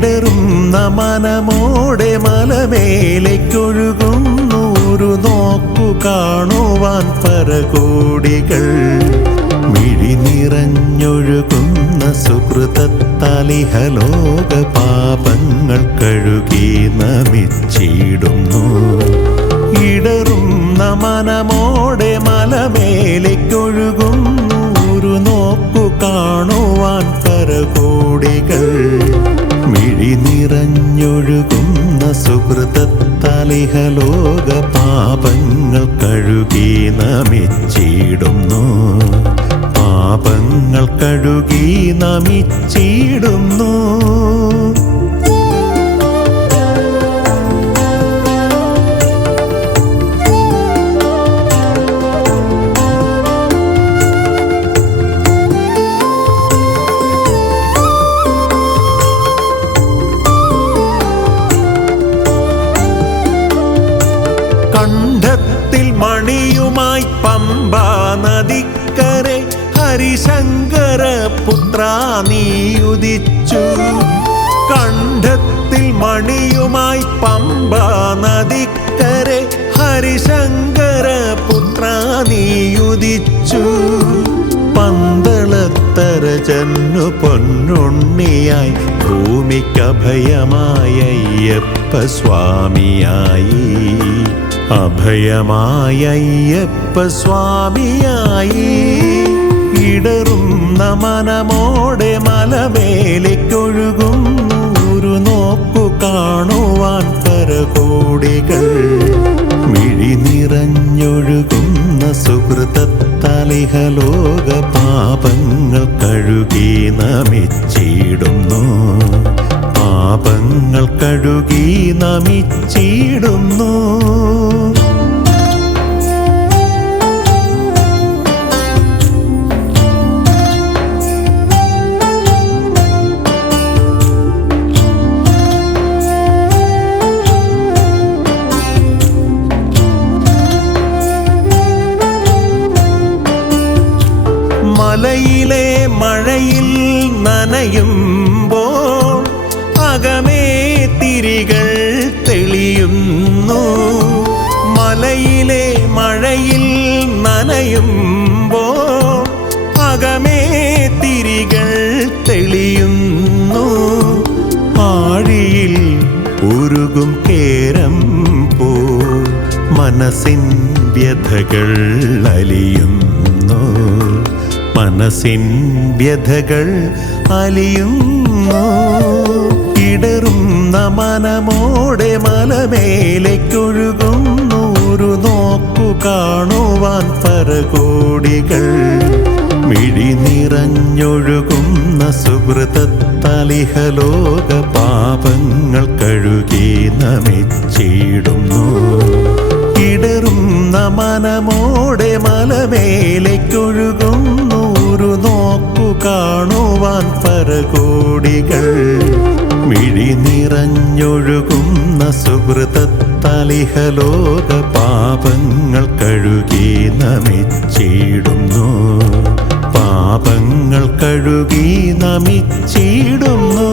ഇടറുന്ന മനമോടെ മലമേലേക്കൊഴുകുന്നു ഒരു നോക്കു കാണുവാൻ പരകോടികൾ മിഴി നിറഞ്ഞൊഴുകുന്ന സുഹൃതത്താലിഹലോക പാപങ്ങൾ കഴുകി നമിച്ചിടുന്നു. ഇടറുന്ന മനമോടെ നിറഞ്ഞൊഴുകുന്ന സുഹൃതത്തലിഹലോക പാപങ്ങൾ കഴുകി നമിച്ചിടുന്നു. പാപങ്ങൾ കഴുകി നമിച്ചിടുന്നു. മണിയുമായി പമ്പാ നദിക്കരെ ഹരിശങ്കര പുത്ര നീയുദിച്ചു. കണ്ഠത്തിൽ മണിയുമായി പമ്പ നദിക്കരെ ഹരിശങ്കര പുത്ര നീയുദിച്ചു. പന്തളത്തര ചെന്നു പൊന്നുണ്ണിയായി ഭൂമിക്കഭയമായ അയ്യപ്പ സ്വാമിയായി അഭയമായ അയ്യപ്പ സ്വാമിയായി ഇടറുന്ന മനമോടെ മലമേലേക്കൊഴുകുന്നു സുഹൃതത്തലിഹലോക പാപങ്ങൾ കഴുകി നമിച്ചിടുന്നു. പാപങ്ങൾ കഴുകി നമിച്ചിടുന്നു. മലയിലെ മഴയിൽ നനയുമ്പോൾ അകമേ തിരികൾ തെളിയുന്നു. മലയിലെ മഴയിൽ നനയുമ്പോൾ അകമേ തിരികൾ തെളിയുന്നു. ആഴിയിൽ ഉരുകും കേരം പോ മനസ്സിൻ വ്യഥകൾ അലിയുന്നു. മനസ്സിൻ വ്യഥകൾ അലിയുന്നു. ഇടറുന്ന മനമോടെ മലമേലേക്കൊഴുകുന്നു ഒരു നോക്കു കാണുവാൻ പരകോടികൾ മിഴി നിറഞ്ഞൊഴുകുന്ന സുഹൃതത്തലിഹലോക കോടികൾ മിഴി നിറഞ്ഞൊഴുകുന്ന സുഹൃതത്തലിഹലോക പാപങ്ങൾ കഴുകി നമിച്ചിടുന്നു. പാപങ്ങൾ കഴുകി നമിച്ചിടുന്നു.